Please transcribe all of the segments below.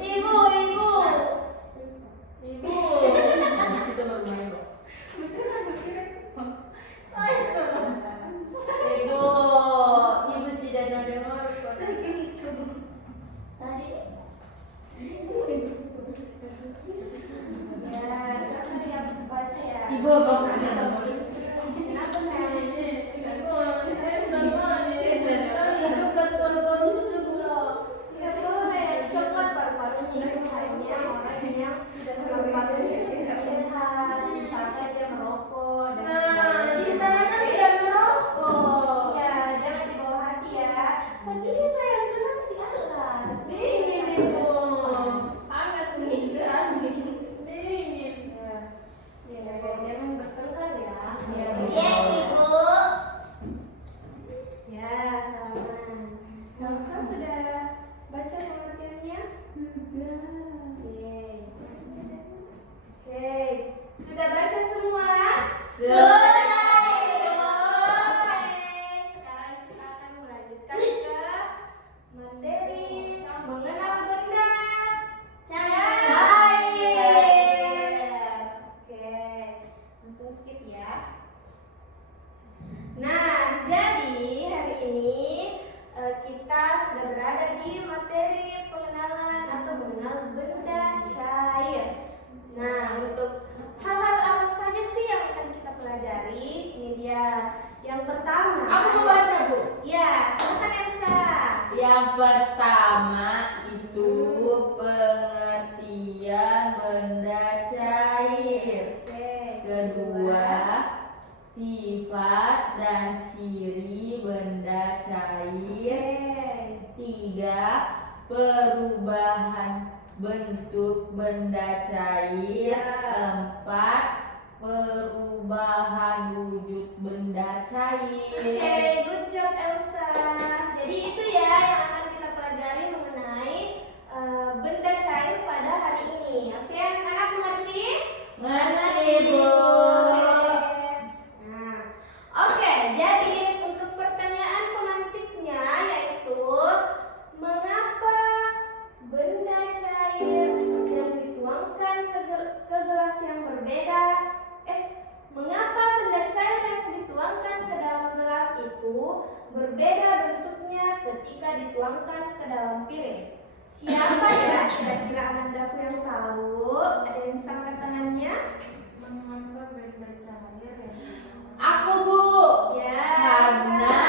Ibu, ibu, ibu. Kita baru main kok. Ibu, ibu tidak dengar tadi. Ya, siapa yang baca ya? Ibu apa kamu? Kenapa sayang? Coklat baru-baru sebelah. Tidak boleh, coklat paru-parunya itu hanya orang yang paru-parunya tidak sehat, misalnya dia merokok dan Jadi saya kan tidak merokok. ya, jangan dibawa hati ya. Tapi ini sayang kenapa di atas? Dingin ibu. Hangat nih, Dingin. Ya, jangan bertengkar ya. Iya, Ibu. Ya, salaman. Elsa sudah baca pengertiannya? Oke. Sudah baca semua? Sudah, Ibu. Oke, sekarang kita akan melanjutkan ke materi mengenal benda cair. Oke, langsung skip ya. Nah, jadi hari ini kita sudah berada di materi pengenalan atau mengenal benda cair. Nah, untuk hal-hal apa saja sih yang akan kita pelajari? Ini dia. Yang pertama. Aku mau baca, Bu. Ya, silakan Elsa. Yang pertama itu pengertian benda cair. Oke. Kedua, sifat dan ciri benda cair. Tiga, perubahan bentuk benda cair. Empat, perubahan wujud benda cair. Oke, good job Elsa. Jadi itu ya yang akan kita pelajari mengenai benda cair pada hari ini. Oke, anak-anak mengerti? Mengerti, Bu. Nah, oke. Jadi untuk pertanyaan pemantiknya yaitu mengapa benda cair yang dituangkan ke gelas yang berbeda? Mengapa benda cair yang dituangkan ke dalam gelas itu berbeda bentuknya ketika dituangkan ke dalam piring? Siapa ya kira-kira anak-anakku yang tahu? Ada yang bisa angkat tangannya? Mengapa benda cair yang Aku, Bu. Ya, Karena bisa.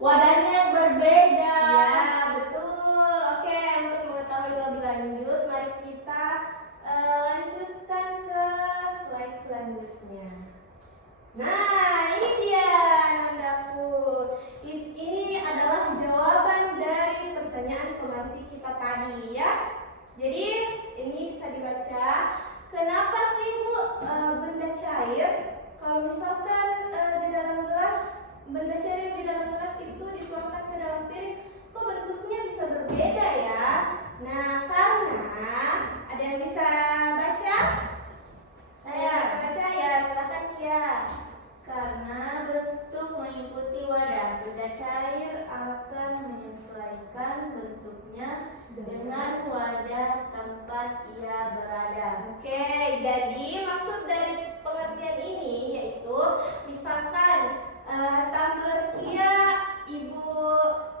wadahnya berbeda. Ya, betul. Oke, untuk mengetahui lebih lanjut, mari kita lanjutkan ke slide selanjutnya. Nah, ini dia nandaku. Ini adalah jawaban dari pertanyaan pemantik kita tadi ya. Jadi ini bisa dibaca. Kenapa sih Bu benda cair? Kalau misalkan di dalam gelas, benda cair yang di dalam gelas itu dituangkan ke dalam piring, kok bentuknya bisa berbeda ya? Nah, karena ada yang bisa baca? Saya. Bisa baca ya, silakan ya. Karena bentuk mengikuti wadah, benda cair akan menyesuaikan bentuknya dengan wadah tempat ia berada. Oke, jadi maksud dari pengertian ini yaitu misalkan tumbler Kia Ibu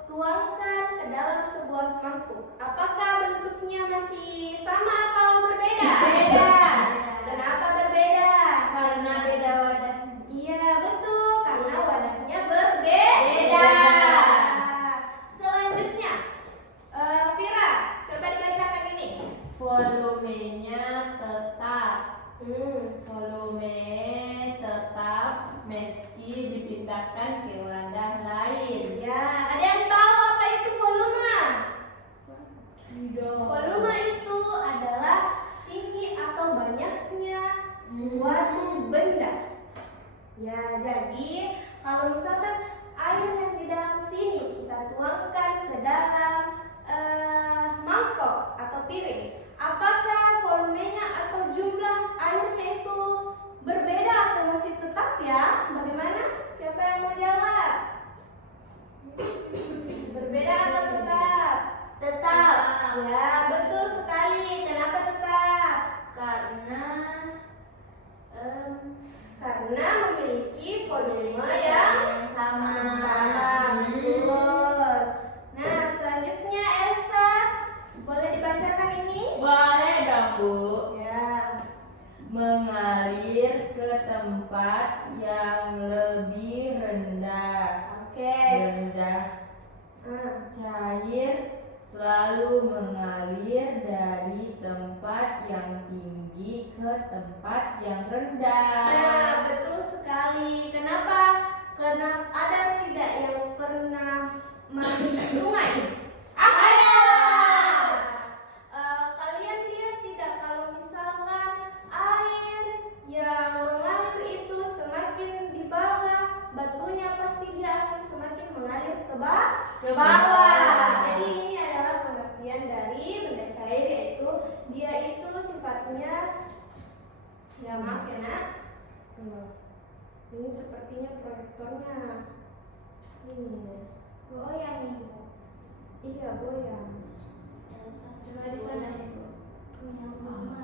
tuangkan ke dalam sebuah mangkuk. Apakah bentuknya masih sama atau berbeda? Beda. Kenapa berbeda? Karena beda wadah. Iya, betul. Karena wadahnya berbeda. Selanjutnya, Vira, coba dibacakan ini. Volumenya tetap. Volume Tetap meski dipindahkan ke wadah lain. Ya, ada yang tahu tempat yang lebih rendah. Oke. Benda cair selalu mengalir dari tempat yang tinggi ke tempat yang rendah. Nah, betul sekali. Kenapa? Karena ada tidak yang pernah mandi di sungai? Ada. Kalian lihat tidak kalau misalkan air yang mengalir itu semakin di bawah, batunya pasti dia akan semakin mengalir ke bawah. Jadi ini adalah pengertian dari benda cair, yaitu dia itu sifatnya, ya maaf ya nak, ini sepertinya proyektornya ini Goyang ibu. iya goyang. Coba di sana ibu. Punya mama.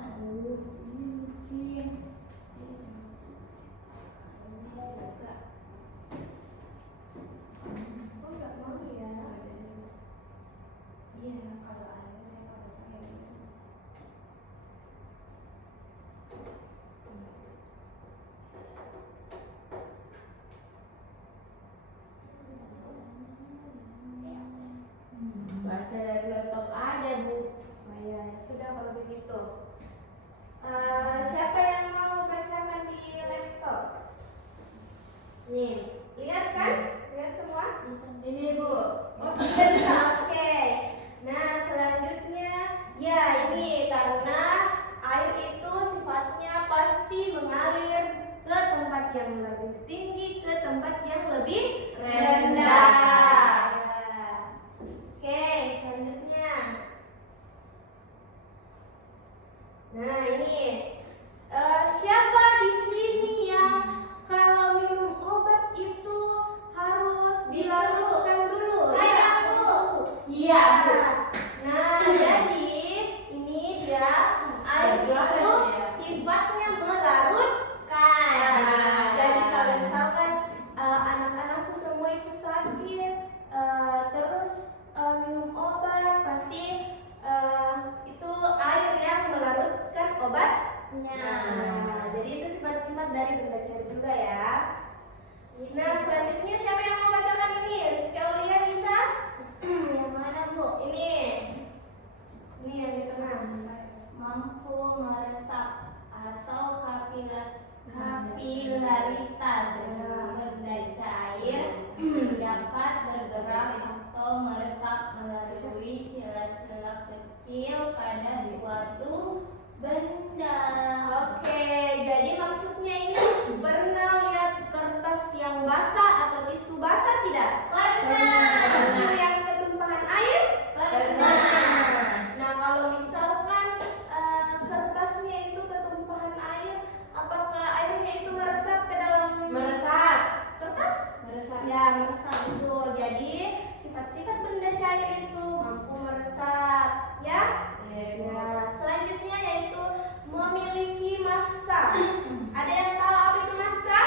Oh nggak mau ya. Iya, kalau ada saya pada saya gitu. Baca dari laptop ada, Bu. Oh iya, ya sudah kalau begitu. Siapa yang mau bacakan di laptop? Nih, lihat kan? Lihat semua? Ini, Bu. Oh sudah bisa, oke. Nah selanjutnya, ya ini karena air itu sifatnya pasti mengalir ke tempat yang lebih tinggi, ke tempat yang lebih rendah. Ya. Oke, selanjutnya. Nah ini siapa di sini yang kalau minum obat itu harus dilarutkan dulu? Saya, Bu. Iya, Bu. Nah, jadi ini dia air itu sifatnya melarutkan. Jadi kalau misalkan anak-anakku semua itu sakit, terus minum obat, pasti itu air yang melarutkan obatnya. Nah, jadi itu sifat-sifat dari benda cair juga ya. Nah, selanjutnya siapa yang mau bacakan ini? Rizka Aulia bisa? Yang mana, Bu? Ini yang di tengah. Mampu meresap atau kapilaritas. Benda cair dapat bergerak atau meresap melalui celah-celah kecil pada suatu benda. Oke, jadi maksudnya ini pernah lihat kertas yang basah atau tisu basah tidak? Tisu yang ketumpahan air? Nah, kalau misalkan kertasnya itu ketumpahan air, apakah airnya itu meresap ke dalam kertas? Ya, meresap betul. Jadi sifat-sifat benda cair itu mampu meresap, ya? Ya, selanjutnya yaitu memiliki massa. Ada yang tahu apa itu massa?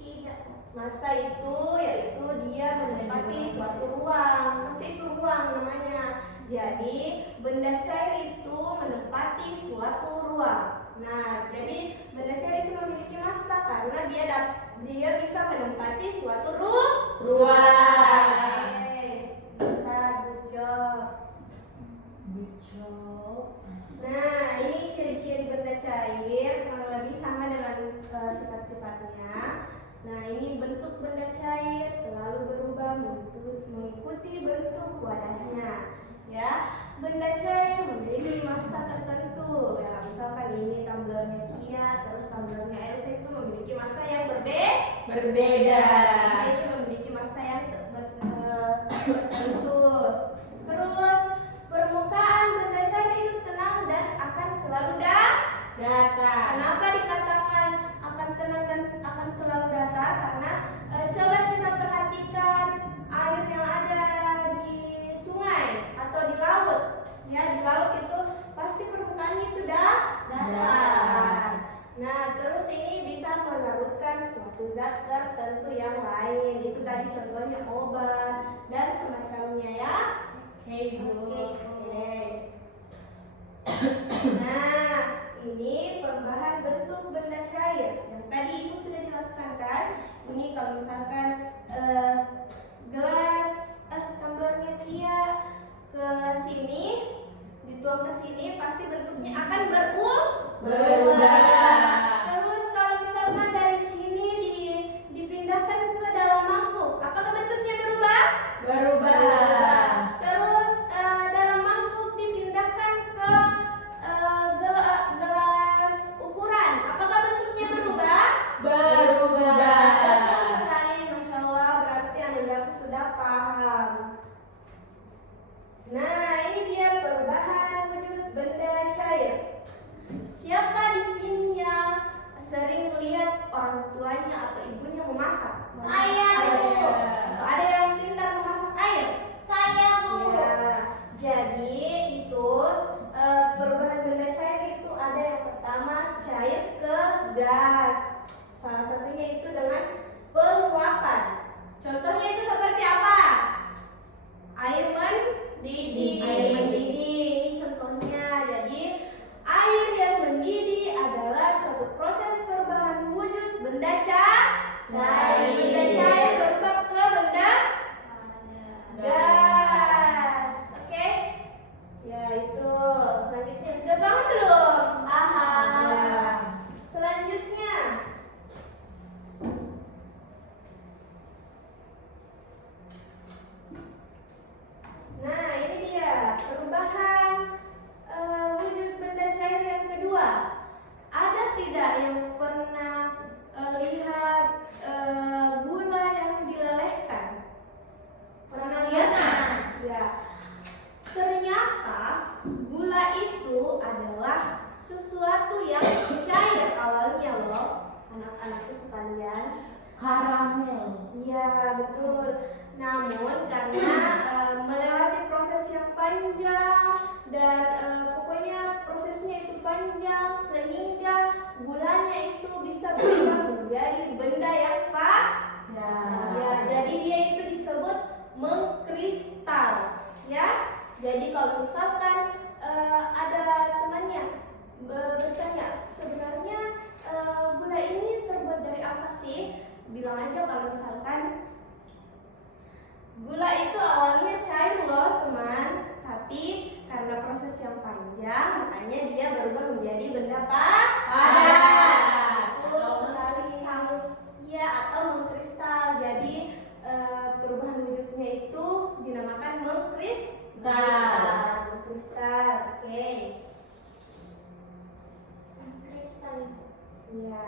Tidak. Massa itu yaitu dia menempati suatu ruang. Massa itu ruang namanya. Jadi benda cair itu menempati suatu ruang. Nah, jadi benda cair itu memiliki massa karena dia bisa menempati suatu Ruang. Bentar, good job. Nah, ini ciri-ciri benda cair kurang lebih sama dengan sifat-sifatnya. Nah, ini bentuk benda cair selalu berubah mengikuti bentuk wadahnya. Ya, benda cair memiliki massa tertentu. Ya, misalkan ini tumblernya Kia, terus tumblernya Elsa itu memiliki massa yang Berbeda. Dia itu memiliki massa yang tertentu. Terus permukaan benda cair itu tenang dan akan selalu Datar. Kenapa dikatakan akan tenang dan akan selalu datar? Karena coba kita perhatikan air yang ada di sungai atau di laut. Ya, di laut itu pasti permukaannya itu datar. Nah, terus ini bisa melarutkan suatu zat tertentu yang lain. Itu tadi contohnya obat dan semacamnya ya. Oke. Nah, ini perubahan bentuk benda cair. tadi Ibu sudah jelaskan kan? Ini kalau misalkan tumblernya Tia ke sini, dituang ke sini, pasti bentuknya akan berubah. Terus kalau misalkan dari sini dipindahkan ke dalam mangkuk, apakah bentuknya berubah? Terus dalam mangkuk dipindahkan ke gelas ukuran, apakah bentuknya berubah? Betul sekali, Masya Allah, berarti Anda sudah paham. Nah, ini dia perubahan wujud benda cair. Siapa di sini yang sering lihat orang tuanya atau ibunya memasak? Saya, Bu. Atau ada yang pintar memasak air? Saya, Bu. Ya, jadi itu perubahan benda cair itu ada yang pertama cair ke gas. Salah satunya itu dengan penguapan. Contohnya itu seperti apa? Air mendidih. Ini contohnya. Jadi air yang mendidih adalah suatu proses perubahan wujud benda cair. Benda cair berubah ke benda gas. Oke? Ya itu. Selanjutnya sudah paham belum? Paham. Ya. Selanjutnya nah, ini dia perubahan wujud benda cair yang kedua. Ada tidak yang pernah lihat gula yang dilelehkan? Pernah lihat? Ya. Ternyata gula itu adalah sesuatu yang cair awalnya loh, anak-anakku sekalian. Karamel. Iya, betul. Namun karena melewati proses yang panjang dan pokoknya prosesnya itu panjang sehingga gulanya itu bisa berubah menjadi benda yang ya, jadi dia itu disebut mengkristal. Ya, jadi kalau misalkan ada temannya bertanya sebenarnya gula ini terbuat dari apa sih? Bilang aja kalau misalkan gula itu awalnya cair loh teman, tapi karena proses yang panjang makanya dia berubah menjadi benda padat. Betul sekali. Iya, atau mengkristal. Jadi perubahan wujudnya itu dinamakan mengkristal. Mengkristal, oke. Kristal. Iya.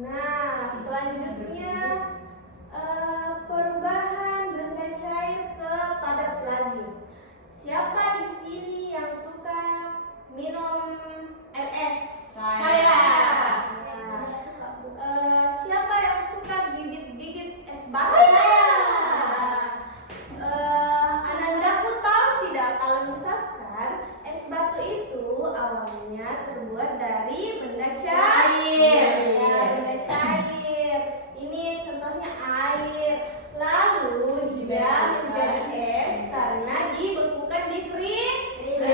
Nah, selanjutnya perubahan benda cair ke padat lagi. Siapa di sini yang suka minum air es? Saya. Nah, Saya suka, Bu. siapa yang suka gigit-gigit es batu? Anandaku tahu tidak kalau misalkan es batu itu awalnya terbuat dari benda cair. Ya, benda cair. Ini contohnya air. Lalu dia menjadi es karena dibekukan di freezer.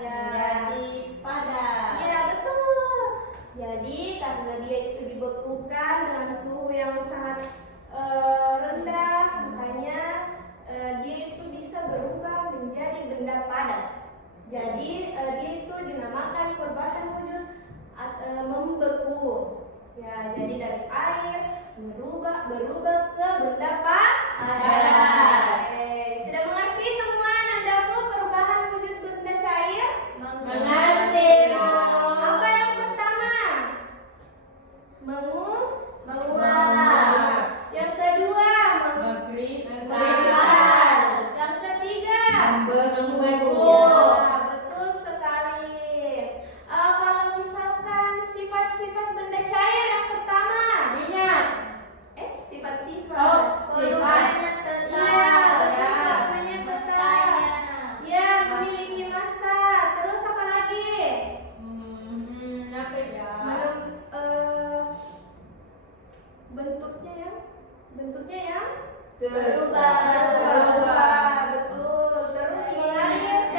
Ya. Jadi padat. Iya, betul. Jadi karena dia itu dibekukan dengan suhu yang sangat rendah, makanya dia itu bisa berubah menjadi benda padat. Jadi dia itu dinamakan perubahan wujud membeku. Ya, jadi dari air berubah ke benda padat. Sudah mengerti semua nandaku perubahan wujud benda cair? Mengerti, Bu. Apa yang pertama? Menguap. Yang kedua, Mengkristal. Yang ketiga, Membeku. Nah, betul sekali. Kalau misalkan sifat-sifat benda cair yang pertama, Minyak. sifat-sifat. Oh, sifat. Volumenya tetap. Iya, betul, volumenya tetap. Masanya. Ya, memiliki massa. Terus apa lagi? Apa ya? Bentuknya yang Berubah. berubah, betul. Terus mengalir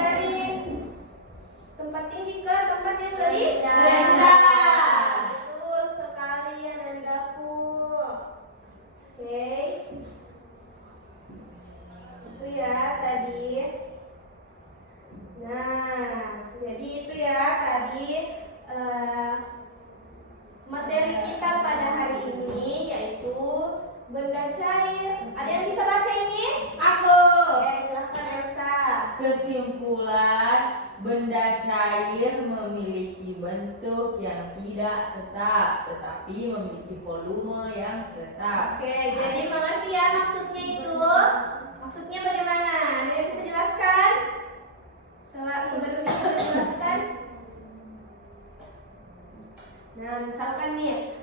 benda cair. Ada yang bisa baca ini? Aku. Oke, silahkan Elsa. Kesimpulan, benda cair memiliki bentuk yang tidak tetap, tetapi memiliki volume yang tetap. Oke, jadi mengerti ya maksudnya itu? Maksudnya bagaimana? Ada yang bisa jelaskan? Sebelumnya bisa jelaskan? Nah, misalkan nih,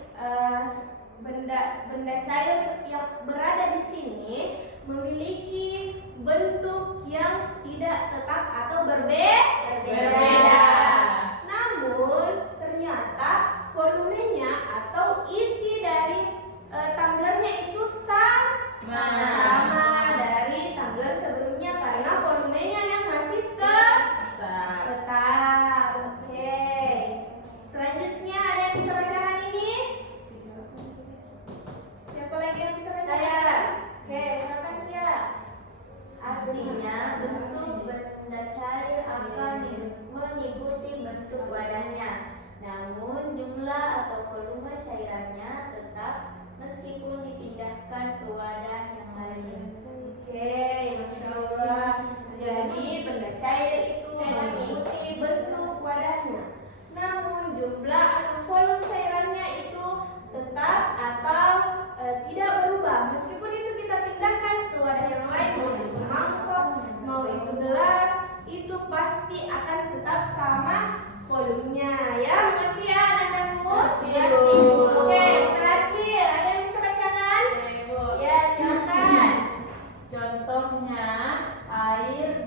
benda cair yang berada di sini memiliki bentuk yang tidak tetap atau berbeda. Namun ternyata volumenya atau isi dari tumblernya itu sama dari tumbler sebelumnya karena volumenya yang masih tetap. Oke. Selanjutnya ada yang bisa bacakan ini? Siapa lagi yang bisa baca? Saya. Oke, silakan dia. Artinya bentuk benda cair akan mengikuti bentuk wadahnya. Namun jumlah atau volume cairannya tetap meskipun dipindahkan ke wadah yang lain. Oke, Masya Allah. Jadi benda cair itu mengikuti bentuk wadahnya. Namun jumlah atau volume cairannya itu tetap atau tidak berubah. Meskipun itu kita pindahkan ke wadah yang lain, mau itu mangkok, mau itu gelas, itu pasti akan tetap sama volumenya. Ya, mengerti ya anak-anakku? Mengerti, Bu. Oke, terakhir ada yang bisa bacakan? Ya, silakan. Contohnya air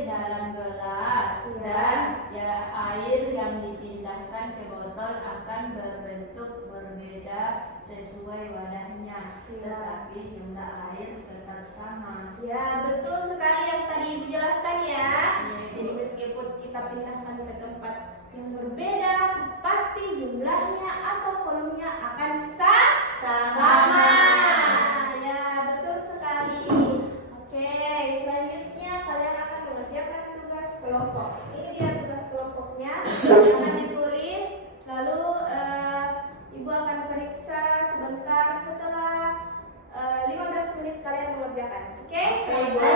dalam gelas dan ya air yang dipindahkan ke botol akan berbentuk berbeda sesuai wadahnya, tetapi jumlah air tetap sama. Ya, betul sekali yang tadi Ibu jelaskan ya. Jadi meskipun kita pindahkan ke tempat yang berbeda, pasti jumlahnya atau volumenya akan sama. Ya, betul sekali. Oke, selanjutnya kalian akan mengerjakan tugas kelompok. Ini dia tugas kelompoknya. Akan ditulis, lalu Ibu akan periksa sebentar setelah 15 menit kalian mengerjakan. Oke, selamat